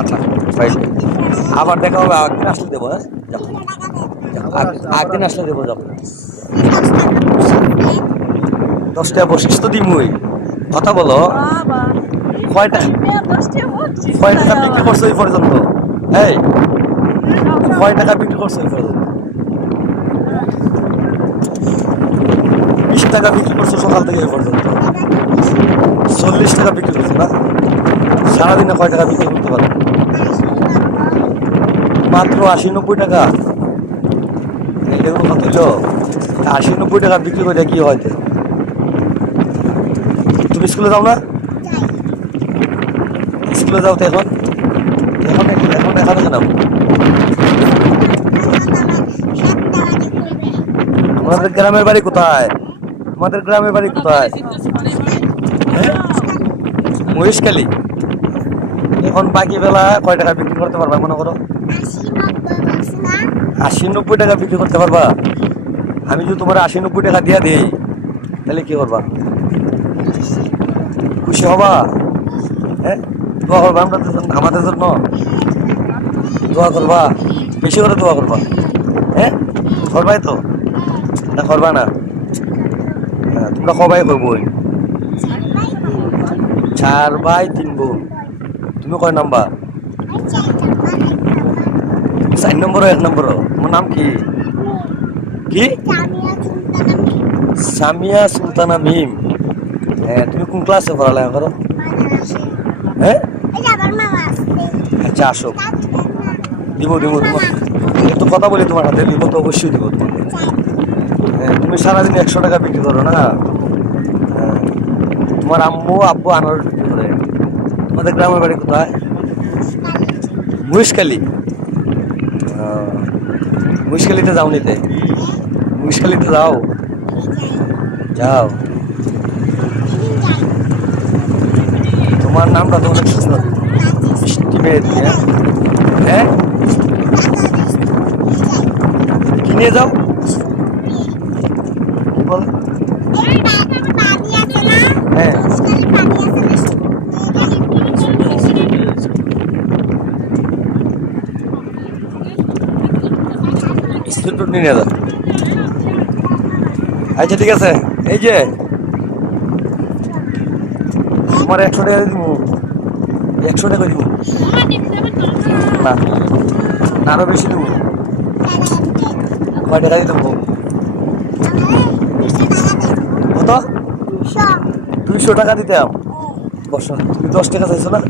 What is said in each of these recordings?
আচ্ছা রাইট। আবার দেখা হবে, একদিন আসলে দেবো। হ্যাঁ যাও, একদিন আসলে দেবো, যাও। 10 টাকা বসিস তো দিমুই, কথা বলো। কয়টা কয় টাকা বিক্রি করছো এই পর্যন্ত? এই কয় টাকা বিক্রি করছো এই পর্যন্ত? 20 টাকা বিক্রি করছো সকাল থেকে এই পর্যন্ত। 40 টাকা বিক্রি করছো না? সারাদিনে কয় টাকা বিক্রি করতে পারো? মাত্র 80-90 টাকা। এগুলো কত হইল? 80-90 টাকা বিক্রি করে কি হয়তো? তুমি স্কুলে যাও না? স্কুলে যাও তো এখন? এখন এখন এখানে কেন? তোমাদের গ্রামের বাড়ি কোথায়? তোমাদের গ্রামের বাড়ি কোথায়? হ্যাঁ, মহেশখালী। এখন বাকি বেলা কয় টাকা বিক্রি করতে পারবা মনে করো? 80-90 টাকা বিক্রি করতে পারবা? আমি যদি তোমার 80-90 টাকা দিয়ে দিই তাহলে কি করবা? খুশি হবা? হ্যাঁ, দোয়া করবা আমাদের জন্য, দোয়া করবা, বেশি করে দোয়া করবা। হ্যাঁ, করবাই তো না? করবা না? হ্যাঁ, তোমরা সবাই করবো। 4 ভাই 3 বোন। তুমি কয় নাম্বার? 4 নম্বর 1 নম্বর? তোমার নাম কি? কি? সামিয়া সুলতানা মিম। হ্যাঁ, তুমি কোন ক্লাসে পড়ালেখা করো? হ্যাঁ, আচ্ছা আসো, দিব দিব তোমার একটু কথা বলি, তোমার হাতে দিব তো, অবশ্যই দিব তোমাকে। হ্যাঁ, তুমি সারাদিন 100 টাকা বিক্রি করো না? হ্যাঁ, তোমার আম্মু আব্বু আনারস বিক্রি করে। তোমাদের গ্রামের বাড়ি কোথায়? মহেশখালী। মহেশখালীতে যাও নিতে? মহেশখালীতে যাও, যাও। তোমার নামটা তো অনেক সুন্দর, মিষ্টি মেয়েদি। হ্যাঁ, কি নিয়ে যাও? কি বল? হ্যাঁ, স্কুল নিয়ে যাও। আচ্ছা ঠিক আছে, এই যে তোমার 100 টাকা দিব, 100 টাকা দিব না, আরো বেশি দেবো। কয় টাকা দিতে দেবো? কত? 200 টাকা দিতাম। বসো, তুমি 10 টাকা চাইছো না?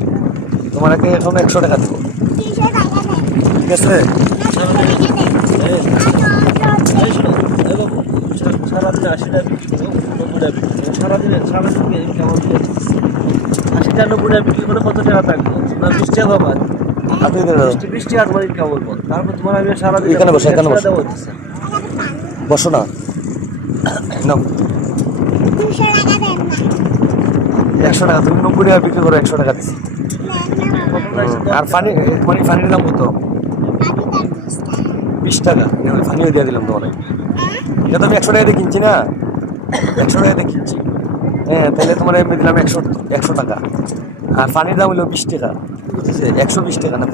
তোমার এখন 100 টাকা দেবো, ঠিক আছে? সারাদিনে 80 টাকা বিক্রি করো, 90 টাকা বিক্রি করো, সারাদিনে কেমন 80-90 টাকা বিক্রি করে কত টাকা থাকবো? না 20 টাকা পাবা, 20 টাকা তোমার ইনকাম হবো। তারপর তোমার আমি সারাদিন এখানে বসো, এখানে বসো, বসো না। নাও 100 টাকা, তুমি 90 টাকা বিক্রি করো, 100 টাকা দিচ্ছি। আর পানি, মানে পানির দাম কত? 20 টাকা। পানিও দিয়ে দিলাম তোমার। এটা তো আমি 100 টাকা দিয়ে কিনছি না, 100 টাকা দিয়ে কিনছি। হ্যাঁ, তাহলে তোমার এমনি দিলাম 100 টাকা। আর পানির দাম হলো 20 টাকা, বুঝেছে? 120 টাকা না।